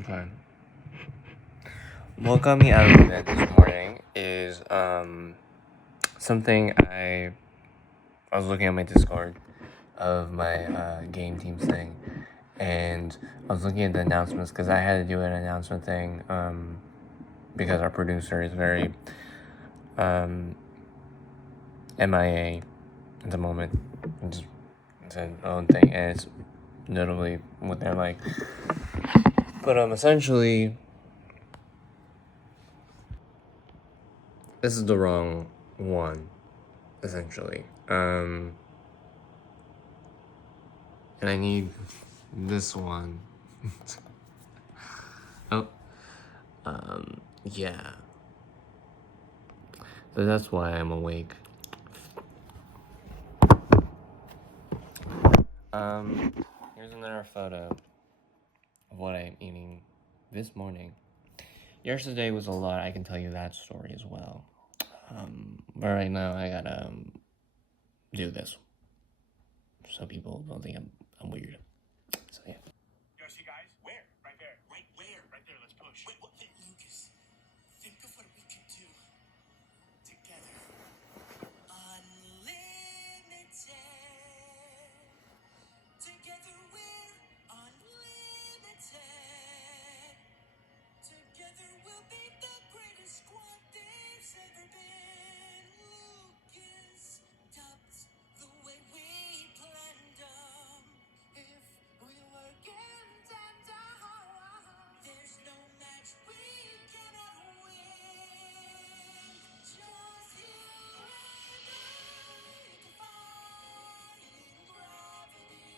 Okay. What got me out of bed this morning is something I was looking at my Discord of my game teams thing, and I was looking at the announcements because I had to do an announcement thing because our producer is very MIA at the moment. It's an own thing, and it's notably what they're like. But essentially, this is the wrong one. Essentially, and I need this one. Oh, yeah. So that's why I'm awake. Here's another photo of what I'm eating this morning. Yesterday was a lot. I can tell you that story as well. But right now I gotta do this so people don't think I'm weird. So yeah. Yoshi, guys, where? Right there. Right where? Right there. Let's push. Wait, what? Lucas, think of what we could do together. Unlimited. Together we're unlimited. Together we'll be the greatest squad there's ever been. Lucas dubbed the way we planned 'em. If we work in tandem, there's no match we cannot win. Just you and I, defying gravity.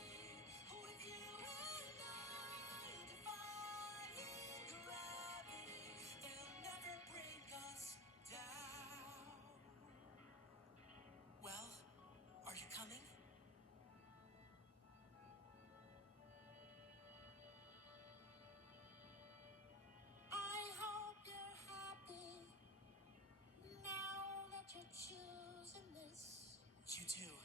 With you and I, defying gravity. They'll never bring us down. Well, are you coming? I hope you're happy now that you're choosing this. You too.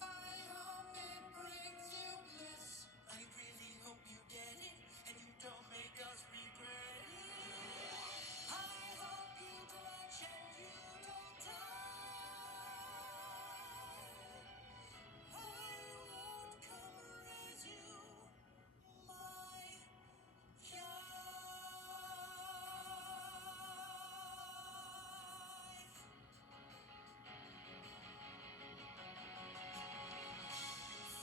I hope it brings you bliss. I really hope you get it and you don't make us regret it. I hope you clutch and you don't die. I won't come raise you, my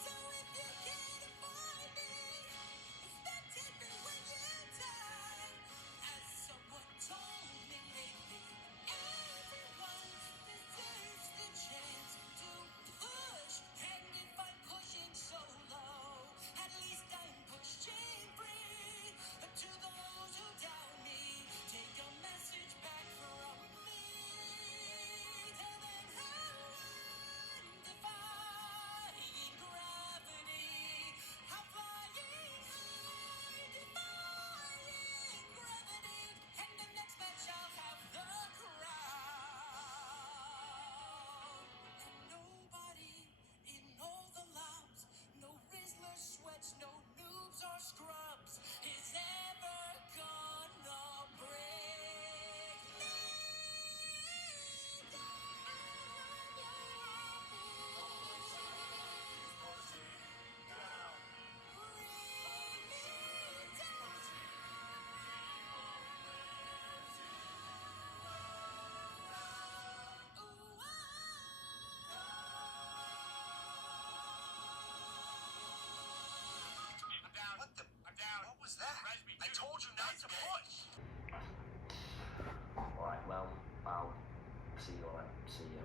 So if you can't avoid me, expect it when you die. As someone told me lately, everyone deserves the chance to push. And if I'm pushing so low, at least I'm pushing free. To those who doubt me, take a message back from me. Tell them how I'm defying gravity. I'm flying high, defying gravity. And the next match I'll have the crown. Nobody in all the labs, no Rizzler sweats, no noobs or scrubs, is ever gonna break me down. I'm down. What the? I'm down. What was that? I told you not to push. Alright, well, I'll see you all right. See you.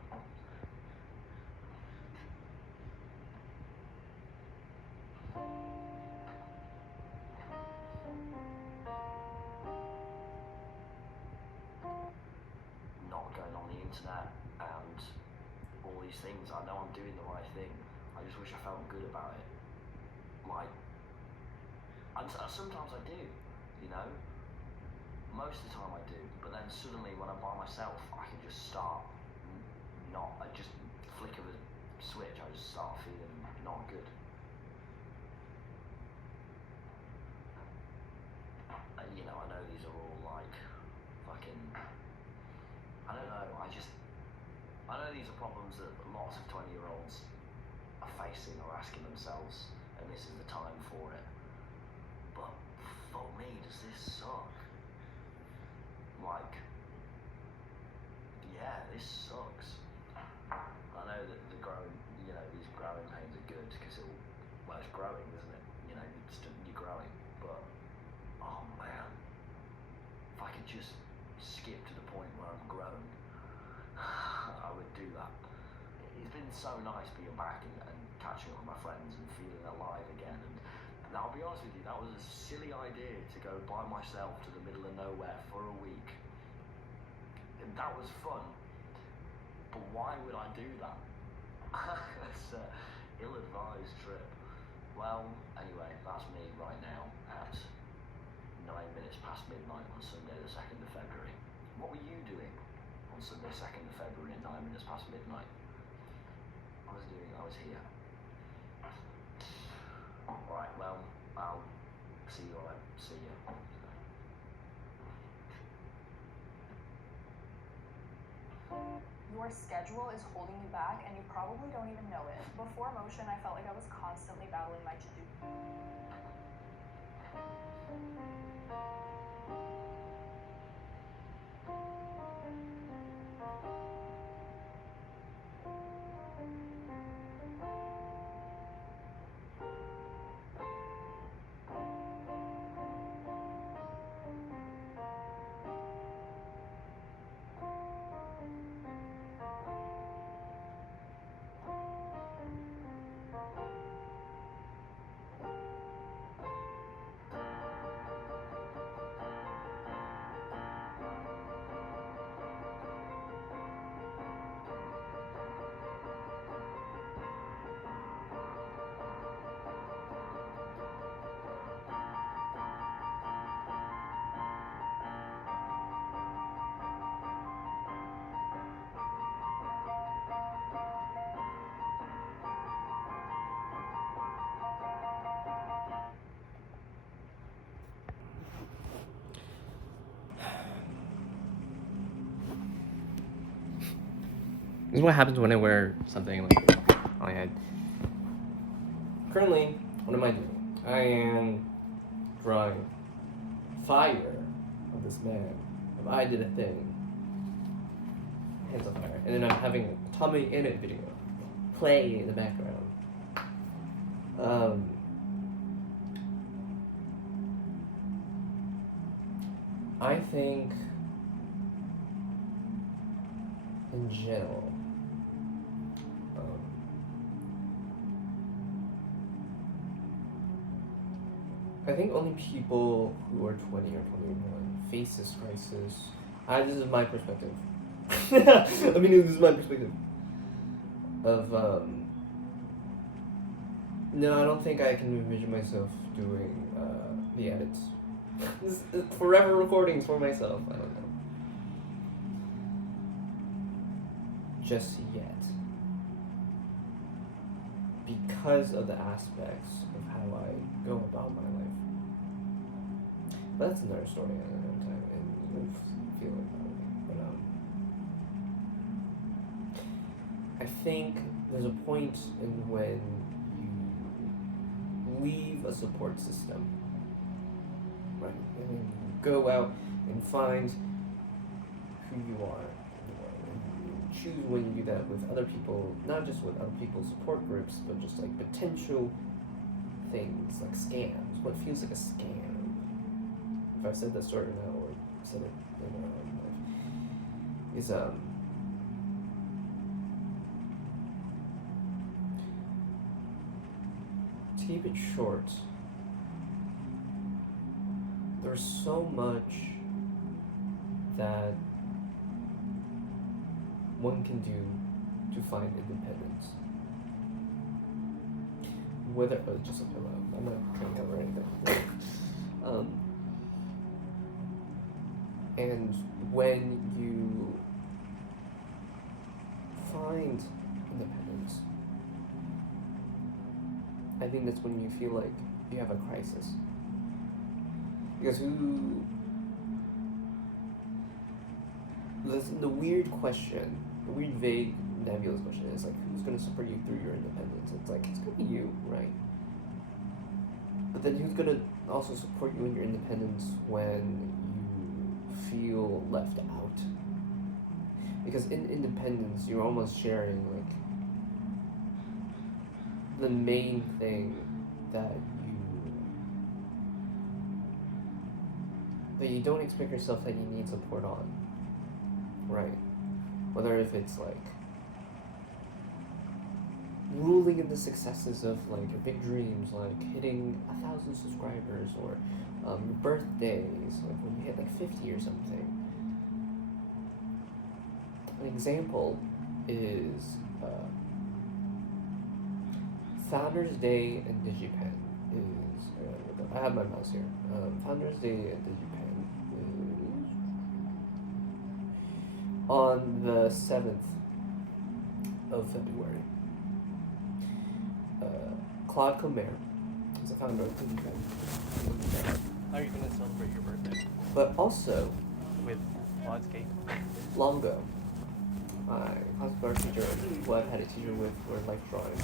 Not going on the internet and all these things. I know I'm doing the right thing. I just wish I felt good about it. Like, and sometimes I do, you know? Most of the time I do, but then suddenly when I'm by myself, I can just start I just flick of a switch, I just start feeling not good. I know these are problems that lots of 20-year-olds are facing or asking themselves, and this is the time for it. But for me, does this suck? Like, yeah, this sucks. I know that the growing, these growing pains are good because it's growing, isn't it? You're growing. But, oh man, if I could just skip to the point where I'm grown, I would do that. It's been so nice being back and catching up with my friends and feeling alive again. And I'll be honest with you, that was a silly idea to go by myself to the middle of nowhere for a week. And that was fun. But why would I do that? It's an ill-advised trip. Well, anyway, that's me right now at 9 minutes past midnight on Sunday the 2nd of February. What were you doing on Sunday 2nd of February at 9 minutes past midnight? I was here. Alright, well, I'll see you alright. See ya. Your schedule is holding you back and you probably don't even know it. Before motion, I felt like I was constantly battling my to-do. This is what happens when I wear something like on my head. Currently, what am I doing? I am drawing fire of this man. If I did a thing, hands on fire, and then I'm having a Tommy Innit video play in the background. I think, in general, I think only people who are 20 or 21 face this crisis. This is my perspective. I mean, this is my perspective. No, I don't think I can envision myself doing the edits. Forever recordings for myself. I don't know. Just yet. Because of the aspects of how I go about my life. But that's another story at another time, and you don't feel it about it. But I think there's a point in when you leave a support system, right? And then you go out and find who you are. Choose when you do that with other people, not just with other people's support groups, but just like potential things like scams. What feels like a scam? If I've said that story now or said it in my own life, is to keep it short. There's so much that one can do to find independence. Whether just a pillow. I'm not trying to cover anything. And when you find independence, I think that's when you feel like you have a crisis. Because the weird question, the weird, vague, nebulous question is like, who's gonna support you through your independence? It's like, it's gonna be you, right? But then who's gonna also support you in your independence when you feel left out? Because in independence, you're almost sharing like the main thing that you don't expect yourself that you need support on, right? Whether if it's like ruling in the successes of like your big dreams, like hitting 1,000 subscribers, or birthdays, like when you hit like 50 or something. An example is Founders Day and DigiPen is, I have my mouse here. Founders Day and DigiPen is on the 7th of February. Claude Comer is the founder of DigiPen. How are you going to celebrate your birthday? But also, With Claude's cake? Longo, my classic art teacher, who I've had a teacher with for life drawing,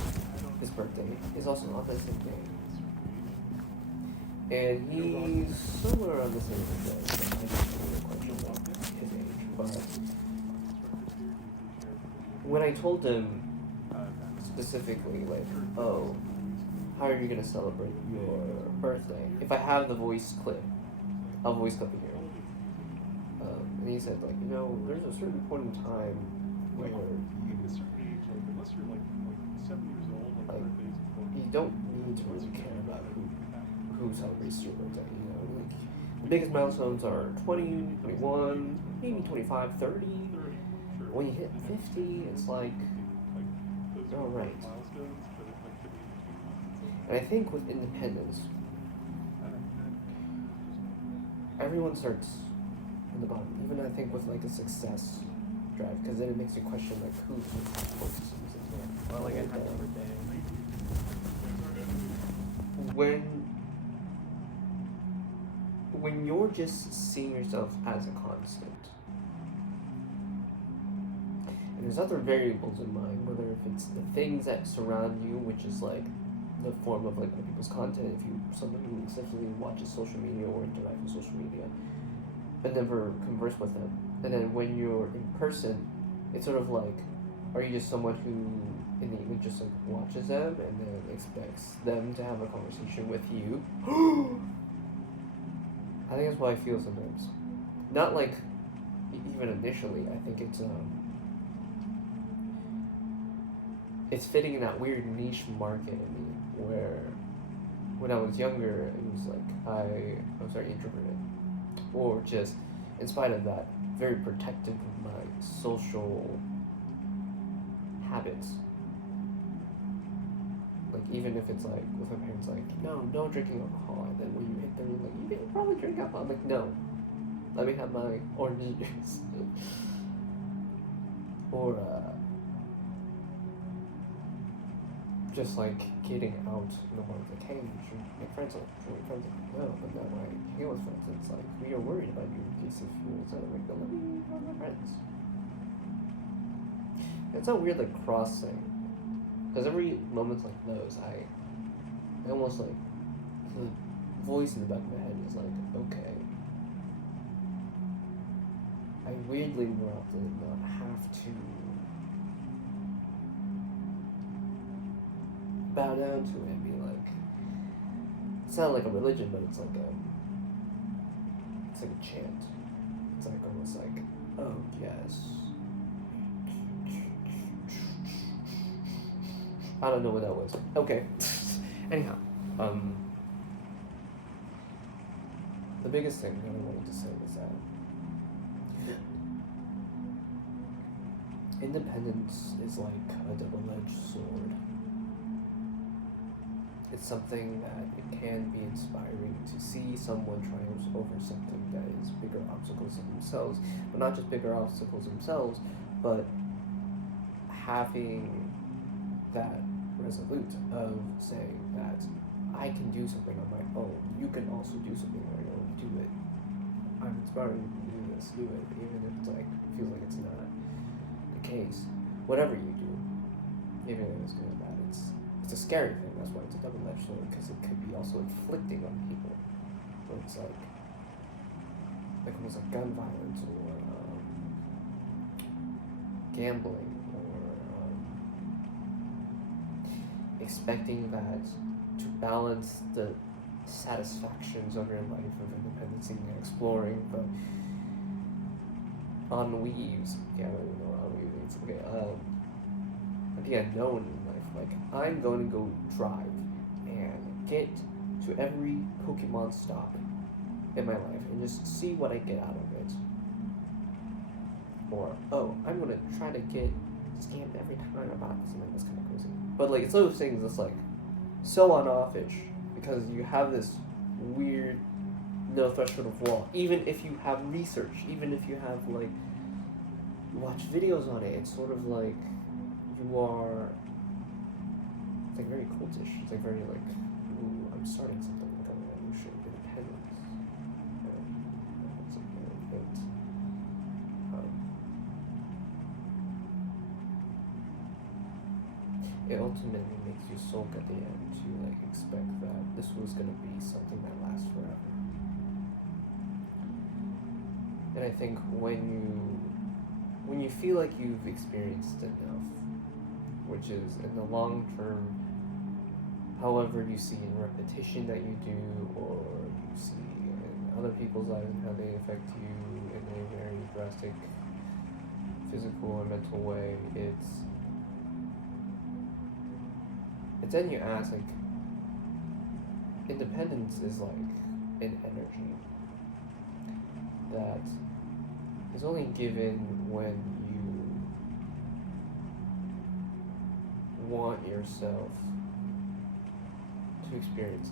his birthday is also on the same day. And he's somewhere around the same age. I don't really quite sure about his age, but when I told him specifically, like, oh, how are you gonna celebrate your birthday? If I have the voice clip, I'll voice clip it here. And he said, like, there's a certain point in time where you don't need to really care about who celebrates your birthday, like the biggest milestones are 20, 21, maybe 25, 30. When you hit 50, it's like, all right. And I think with independence, everyone starts in the bottom. Even I think with like a success drive, because then it makes you question like who's supposed to use it. Well, like a happy birthday. When you're just seeing yourself as a constant, and there's other variables in mind, whether if it's the things that surround you, which is like the form of like other people's content, if you someone who excessively watches social media or interacts with social media, but never converse with them, and then when you're in person, it's sort of like, are you just someone who innately just like watches them and then expects them to have a conversation with you? I think that's what I feel sometimes. Not like even initially. I think it's fitting in that weird niche market in me where when I was younger it was like I was very introverted, or just in spite of that very protective of my social habits. Like even if it's like with my parents, like no drinking alcohol, and then when you hit them, you're like, you can probably drink alcohol. I'm like, no, let me have my orange juice. Or just like getting out in the morning, like, hey, you should make friends. Like, should we make friends? Like, no, but then when I hang out with friends, it's like we are worried about you in case if you decide to make them, let me have my friends. It's a weird like cross thing. Because every moments like those, I almost like, the voice in the back of my head is like, okay, I weirdly more often than not have to bow down to it and be like, it's not like a religion, but it's like a chant. It's like almost like, oh yes. I don't know what that was. Okay. Anyhow, the biggest thing that I wanted to say is that independence is like a double-edged sword. It's something that it can be inspiring to see someone triumph over something that is bigger obstacles than themselves, but not just bigger obstacles themselves, but having that resolute of saying that I can do something on my own. You can also do something on your own. Do it. I'm inspiring you to do this, do it, even if it's like feels like it's not the case. Whatever you do, even if it's good or bad, it's a scary thing. That's why it's a double-edged sword, because it could be also inflicting on people. So it's like almost like gun violence or gambling or expecting that to balance the satisfactions of your life of independence and exploring the unweaves. Yeah, I don't even know what unweave means. Okay, the unknown in life. Like, I'm going to go drive and get to every Pokemon stop in my life and just see what I get out of it. Or, oh, I'm gonna try to get scammed every time I buy something. That's kind of crazy. But like, it's those things that's like so on-offish because you have this weird no threshold of wall. Even if you have research, even if you have like you watch videos on it, it's sort of like you are. It's like very cultish. It's like very like, ooh, I'm starting something like a revolution, independence. It's like it. It ultimately makes you sulk at the end to like expect that this was gonna be something that lasts forever. And I think when you feel like you've experienced enough, which is in the long term, however you see in repetition that you do, or you see in other people's lives and how they affect you in a very drastic physical and mental way, it's then you ask, like, independence is like an energy that is only given when you want yourself to experience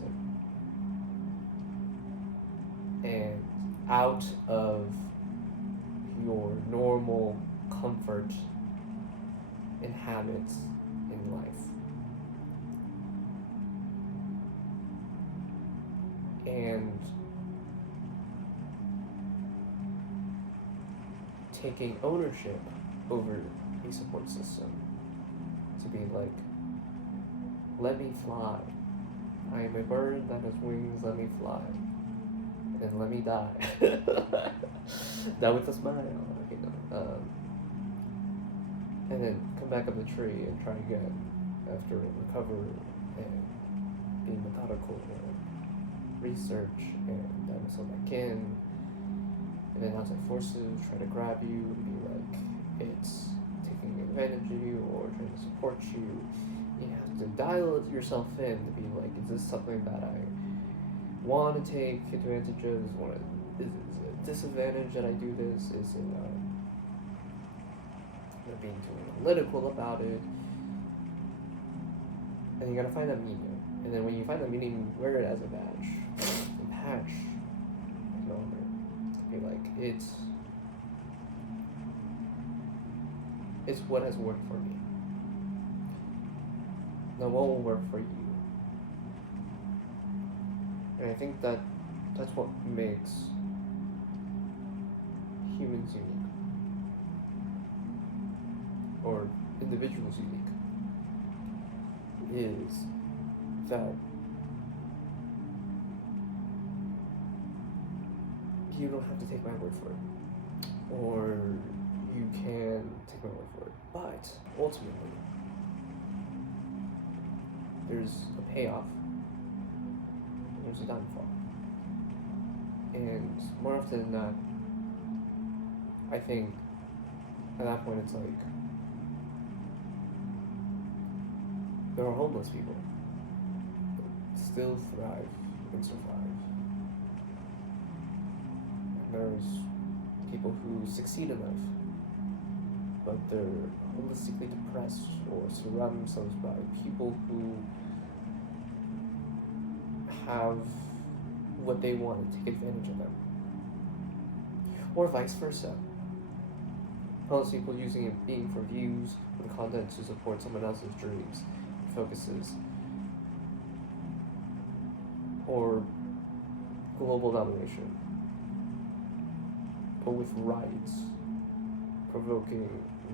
it. And out of your normal comfort and habits in life. And taking ownership over a support system to be like, let me fly. I am a bird that has wings, let me fly. And let me die. Now with a smile, you know. And then come back up the tree and try again after recover and be methodical and research and dive myself back in. And then outside forces try to grab you and be like, it's taking advantage of you or trying to support you. You have to dial yourself in to be like, is this something that I want to take advantage of? Is it a disadvantage that I do this? Is it being too analytical about it? And you gotta find that medium. And then when you find that medium, wear it as a badge. And patch an honor. Be like, it's what has worked for me. Now what will work for you? And I think that's what makes humans unique. Or individuals unique. Is that you don't have to take my word for it. Or you can take my word for it. But ultimately, there's a payoff, and there's a downfall. And more often than not, I think at that point it's like, there are homeless people that still thrive and survive. And there's people who succeed in life, but they're holistically depressed or surround themselves by people who have what they want and take advantage of them. Or vice versa. Homeless people using it being for views and content to support someone else's dreams, focuses, or global domination. but with rights, provoking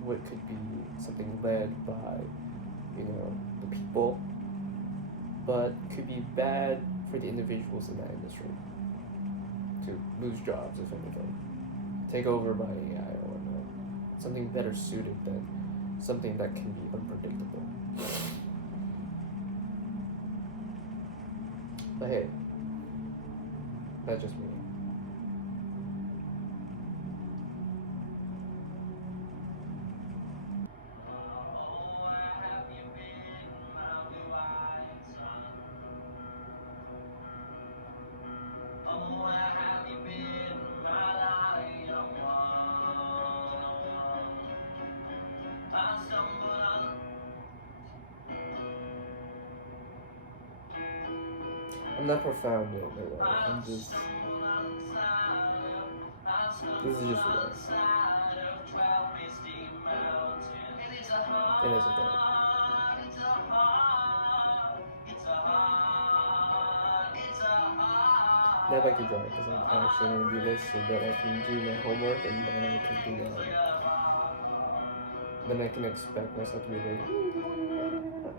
what could be something led by, the people, but could be bad for the individuals in that industry. To lose jobs, if anything. Take over by AI or whatnot. Something better suited than something that can be unpredictable. But hey, that's just me. I'm not profound in a way. I'm just. This is just a way. And it's okay. Now back to drawing because I'm actually going to do this so that I can do my homework and then I can do then I can expect myself to be like, do you want to edit or not?